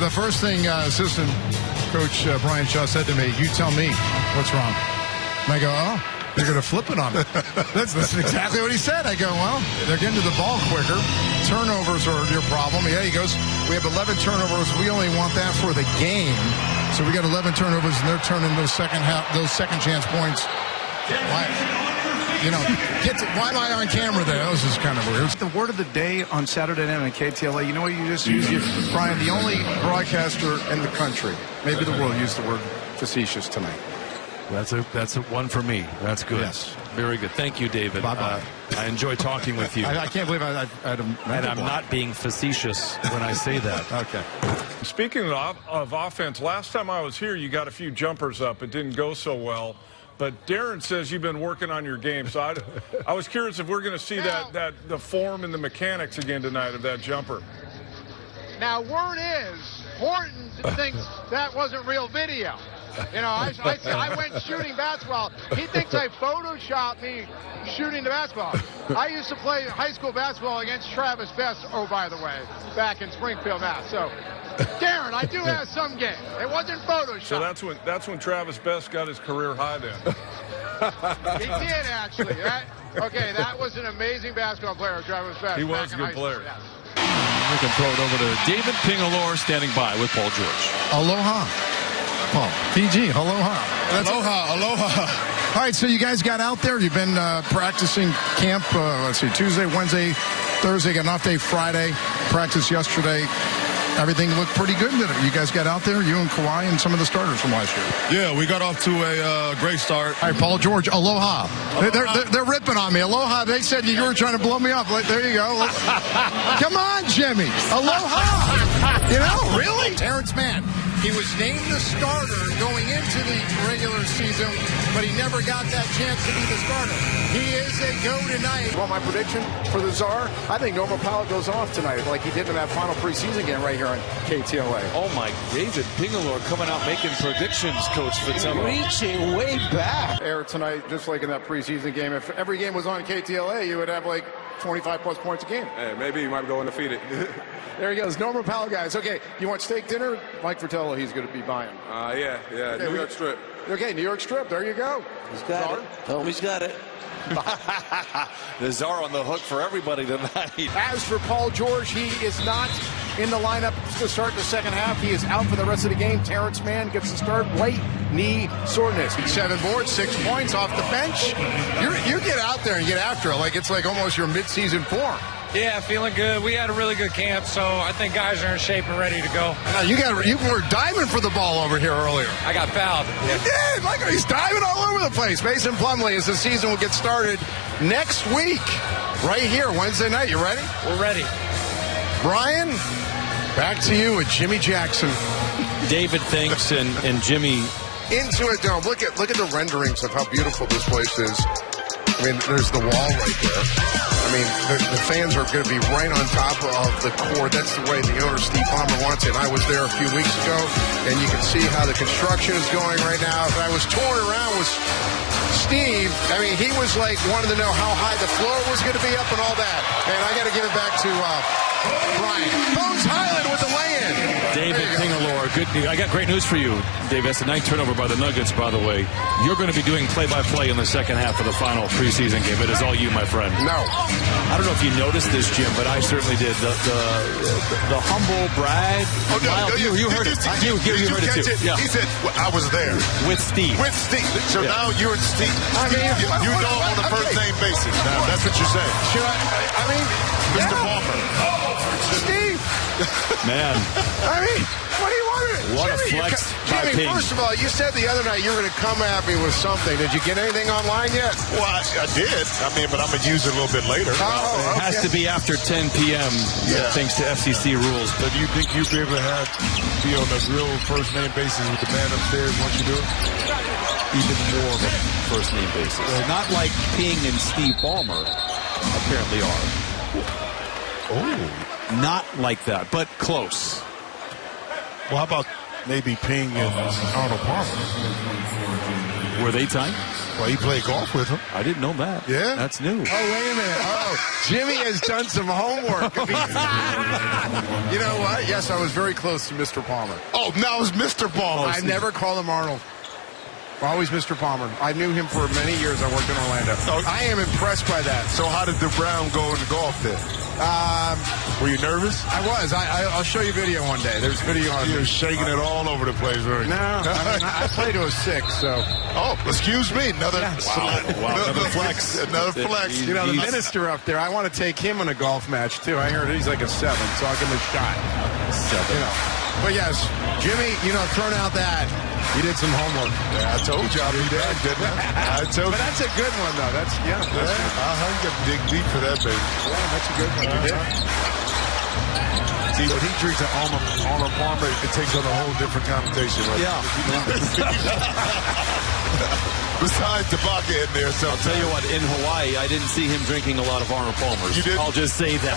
the first thing assistant coach Brian Shaw said to me, "You tell me what's wrong." And I go, "Oh, you're going to flip it on me." That's exactly what he said. I go, "Well, they're getting to the ball quicker. Turnovers are your problem." Yeah, he goes, "We have 11 turnovers. We only want that for the game. So we got 11 turnovers, and they're turning those second chance points." Why am I on camera there? This is kind of weird. The word of the day on Saturday night on KTLA, you know what you just used? Brian, the only broadcaster in the country, maybe the world, used the word facetious tonight. That's a one for me. That's good. Yes. Very good. Thank you, David. Bye-bye. I enjoy talking with you. I can't believe I had a and I'm not being facetious when I say that. Okay. Speaking of offense, last time I was here, you got a few jumpers up. It didn't go so well. But Darren says you've been working on your game. So I was curious if we're going to see the form and the mechanics again tonight of that jumper. Now, word is, Horton thinks that wasn't real video. You know, I went shooting basketball. He thinks I photoshopped me shooting the basketball. I used to play high school basketball against Travis Best, oh, by the way, back in Springfield, Mass. So, Darren, I do have some game. It wasn't photoshopped. So that's when Travis Best got his career high then. He did, actually. That was an amazing basketball player, Travis Best. He was a good player. Yes. We can throw it over to David Pingalore standing by with Paul George. Aloha. Paul. PG. Aloha. Aloha. All right, so you guys got out there. You've been practicing camp, Tuesday, Wednesday, Thursday, got an off day Friday, practice yesterday. Everything looked pretty good. You guys got out there, you and Kawhi and some of the starters from last year. Yeah, we got off to a great start. All right, Paul George, aloha. They're ripping on me. Aloha. They said you were trying to blow me up. There you go. Come on, Jimmy. Aloha. You know, really? Terrence Mann. He was named the starter going into the regular season, but he never got that chance to be the starter. He is a go tonight. Well, my prediction for the Czar, I think Norman Powell goes off tonight like he did in that final preseason game right here on KTLA. Oh, my. David Pingalore coming out making predictions, Coach Fitzgerald. Reaching way back. Air tonight, just like in that preseason game. If every game was on KTLA, you would have like 25-plus points a game. Hey, maybe you might go undefeated. There he goes. Norman Powell, guys. Okay, you want steak dinner? Mike Fratello, he's going to be buying. Yeah. Okay, New York Strip. Okay, New York Strip. There you go. He's got it. Homie's got it. The Czar on the hook for everybody tonight. As for Paul George, he is not in the lineup to start the second half. He is out for the rest of the game. Terrence Mann gets the start. Right knee soreness. 7 boards, 6 points off the bench. You get out there and get after it like it's like almost your midseason form. Yeah, feeling good. We had a really good camp, so I think guys are in shape and ready to go. Now you were diving for the ball over here earlier. I got fouled. You did. Like he's diving all over the place. Mason Plumlee, as the season will get started next week, right here Wednesday night. You ready? We're ready. Brian, back to you with Jimmy Jackson. David thinks and Jimmy Into it. Now look at the renderings of how beautiful this place is. I mean, there's the wall right there. I mean, the fans are going to be right on top of the court. That's the way the owner, Steve Ballmer, wants it. I was there a few weeks ago, and you can see how the construction is going right now. I was touring around with Steve. I mean, he was like wanting to know how high the floor was going to be up and all that. And I got to give it back to Brian. Bones Highland with the lay-in. David Pingalore, good news. I got great news for you, Dave. That's a nice turnover by the Nuggets, by the way. You're going to be doing play-by-play in the second half of the final preseason game. It is all you, my friend. No. I don't know if you noticed this, Jim, but I certainly did. The humble brag. Oh, no, you heard it. You heard it, too. Yeah. He said, well, I was there. With Steve. With Steve. So now you're and Steve. I mean, you know on a first-name basis. Now, that's what you're saying. Should I mean, Mr. Ballmer. Steve. Man. I mean, what do you want? What a Jimmy, flex by Jimmy, Ping. first of all, you said the other night you were going to come at me with something. Did you get anything online yet? Well, I did. I mean, but I'm going to use it a little bit later. Oh, It has to be after 10 p.m. Thanks to FCC rules. But do you think you'd be able to be on a real first-name basis with the man upstairs once you do it? Even more of a first-name basis. Not like Ping and Steve Ballmer apparently are. Oh. Not like that, but close. Well, how about maybe Ping and Arnold Palmer. Were they tight? Well, he played golf with him. I didn't know that. Yeah? That's new. Oh, wait a minute. Oh, Jimmy has done some homework. You know what? Yes, I was very close to Mr. Palmer. Oh, now it's Mr. Palmer. I never call him Arnold. Always Mr. Palmer. I knew him for many years. I worked in Orlando. I am impressed by that. So how did the Brown go in the golf then? Were you nervous? I was. I'll show you video one day. There's video on. You were shaking it all over the place, right? No, I played to a 6, so. Oh, excuse me. Another flex. Another flex. You know, the minister up there, I want to take him in a golf match, too. I heard he's like a 7, so I'll give him a shot. 7. You know. But yes, Jimmy, throwing out that, he did some homework. Yeah, I told you I'd be there, didn't I? I told you. But that's a good one, though. That's you got to dig deep for that, baby. Yeah, that's a good one. You did. See, when he drinks an Arnold Palmer, it takes on a whole different connotation. Right? Yeah. Besides the vodka in there, so I'll tell you what, in Hawaii, I didn't see him drinking a lot of Arnold Palmers. You didn't? I'll just say that.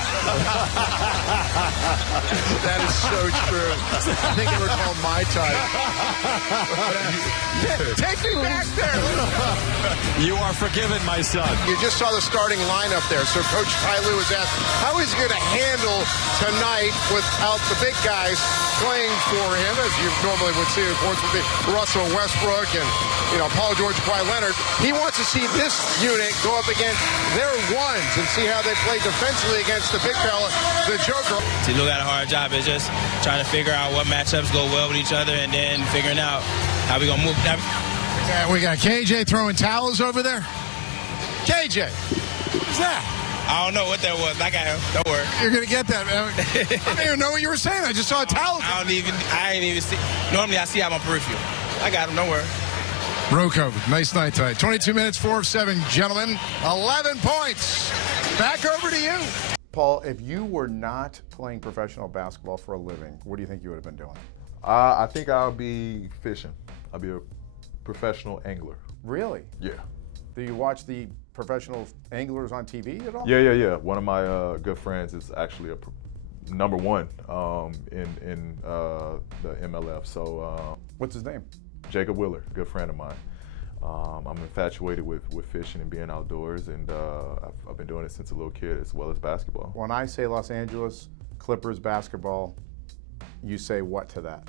That is so true. I think they were called Mai Tai. Take me back there. You are forgiven, my son. You just saw the starting lineup there. So Coach Ty Lue was asked, how is he going to handle tonight without the big guys playing for him, as you normally would see, of course, would be Russell Westbrook and, Paul George, Kawhi Leonard. He wants to see this unit go up against their ones and see how they play defensively against the big fella, the Joker. T. Lue got a hard job. It's just trying to figure out what matchups go well with each other and then figuring out how we're going to move. Yeah, we got KJ throwing towels over there. KJ, what's that? I don't know what that was. I got him. Don't worry. You're going to get that, man. I didn't even know what you were saying. I just saw a towel. I ain't even see. Normally I see out my peripheral. I got him. Don't worry. Rocco, nice night tonight. 22 minutes, 4 of 7, gentlemen. 11 points. Back over to you. Paul, if you were not playing professional basketball for a living, what do you think you would have been doing? I think I'll be fishing. I'll be a professional angler. Really? Yeah. Do you watch the professional anglers on TV at all? Yeah. One of my good friends is actually a number one in the MLF. So what's his name? Jacob Willer, good friend of mine. I'm infatuated with fishing and being outdoors, and I've been doing it since a little kid, as well as basketball. When I say Los Angeles Clippers basketball, you say what to that?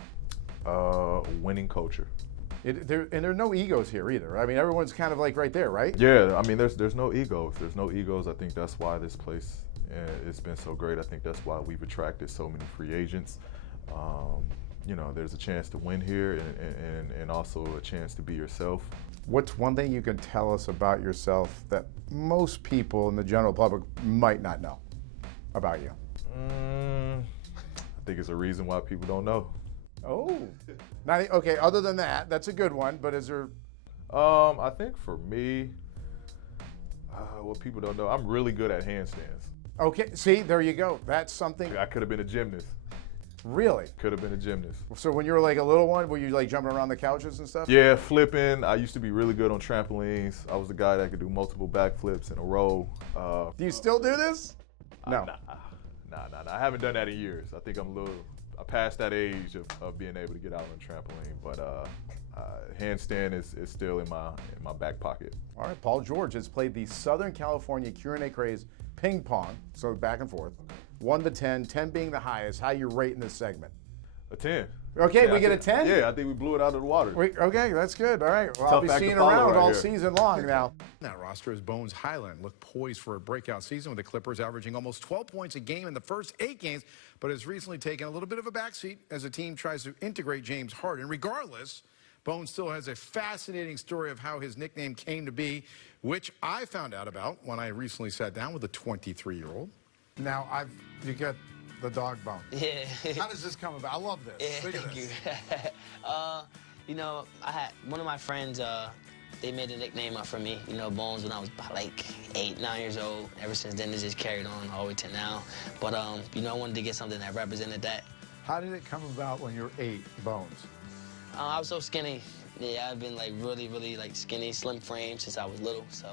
Winning culture. And there are no egos here either. I mean, everyone's kind of like right there, right? Yeah, I mean, there's no egos. There's no egos. I think that's why this place it's been so great. I think that's why we've attracted so many free agents. There's a chance to win here and also a chance to be yourself. What's one thing you can tell us about yourself that most people in the general public might not know about you? I think it's a reason why people don't know. Oh. Okay, other than that, that's a good one, but is there... I think for me, what people don't know, I'm really good at handstands. Okay, see, there you go. That's something... I could have been a gymnast. Really? Could have been a gymnast. So when you were like a little one, were you like jumping around the couches and stuff? Yeah, flipping. I used to be really good on trampolines. I was the guy that could do multiple backflips in a row. Do you still do this? No. Nah. I haven't done that in years. I think I passed that age of being able to get out on a trampoline, but handstand is still in my back pocket. All right, Paul George has played the Southern California Q&A Craze ping pong, so back and forth. 1 to 10, 10 being the highest. How you rating this segment? A 10. Okay, yeah, we get a 10? Yeah, I think we blew it out of the water. Okay, that's good. All right, well, I'll be seeing around all season long now. That roster is Bones Highland. Look poised for a breakout season with the Clippers averaging almost 12 points a game in the first 8 games, but has recently taken a little bit of a backseat as the team tries to integrate James Harden. Regardless, Bones still has a fascinating story of how his nickname came to be, which I found out about when I recently sat down with a 23-year-old. Now, you got the dog bone. Yeah. How does this come about? I love this. Yeah, Look at thank this. you. I had one of my friends, they made a nickname up for me, Bones, when I was about like 8, 9 years old. Ever since then, it's just carried on all the way to now. But, I wanted to get something that represented that. How did it come about when you were 8, Bones? I was so skinny. Yeah, I've been like really, really like skinny, slim frame since I was little. So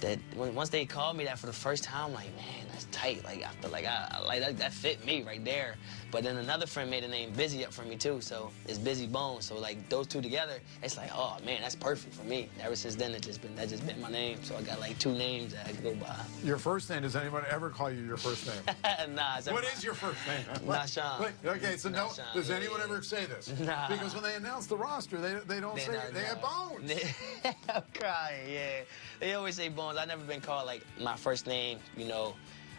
that once they called me that for the first time, I'm like, man, that's tight. Like, I feel like that fit me right there. But then another friend made the name Busy up for me too, so it's Busy Bones. So like those two together, it's like, oh man, that's perfect for me. Ever since then, that's just been my name. So I got like 2 names that I can go by. Your first name? Does anyone ever call you your first name? Nah. What is your first name? Not Sean. Okay, so no. Sean. Does anyone ever say this? Nah. Because when they announce the roster, they don't say they have Bones. I'm crying. Yeah, they always say Bones. I've never been called like my first name. You know,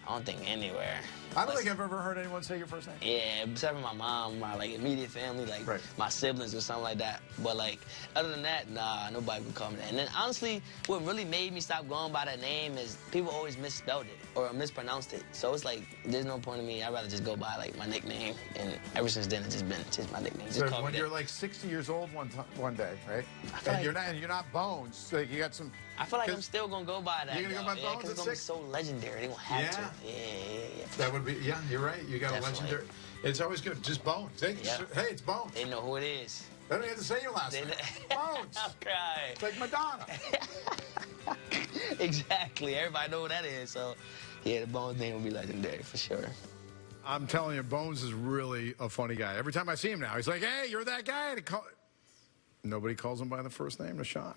I don't think anywhere. I don't think I've ever heard anyone say your first name. Yeah, except for my mom, my like immediate family, like my siblings or something like that. But like other than that, nah, nobody would call me that. And then honestly, what really made me stop going by that name is people always misspelled it or mispronounced it. So it's like there's no point in me. I'd rather just go by like my nickname. And ever since then, it's just been my nickname. Just so call when me you're that. like like 60 years old one day, right? And you're not Bones. So you got some. I feel like I'm still gonna go by that. You're gonna go by Bones because it's gonna be so legendary. They gonna have to. Yeah. That would be. Yeah, you're right. You got a legendary. It's always good. Just Bones. Hey, it's Bones. They know who it is. They don't have to say your last name. Bones. I'm crying. It's like Madonna. Exactly. Everybody know who that is. So, yeah, the Bones name will be legendary for sure. I'm telling you, Bones is really a funny guy. Every time I see him now, he's like, "Hey, you're that guy." Nobody calls him by the first name, Rashawn.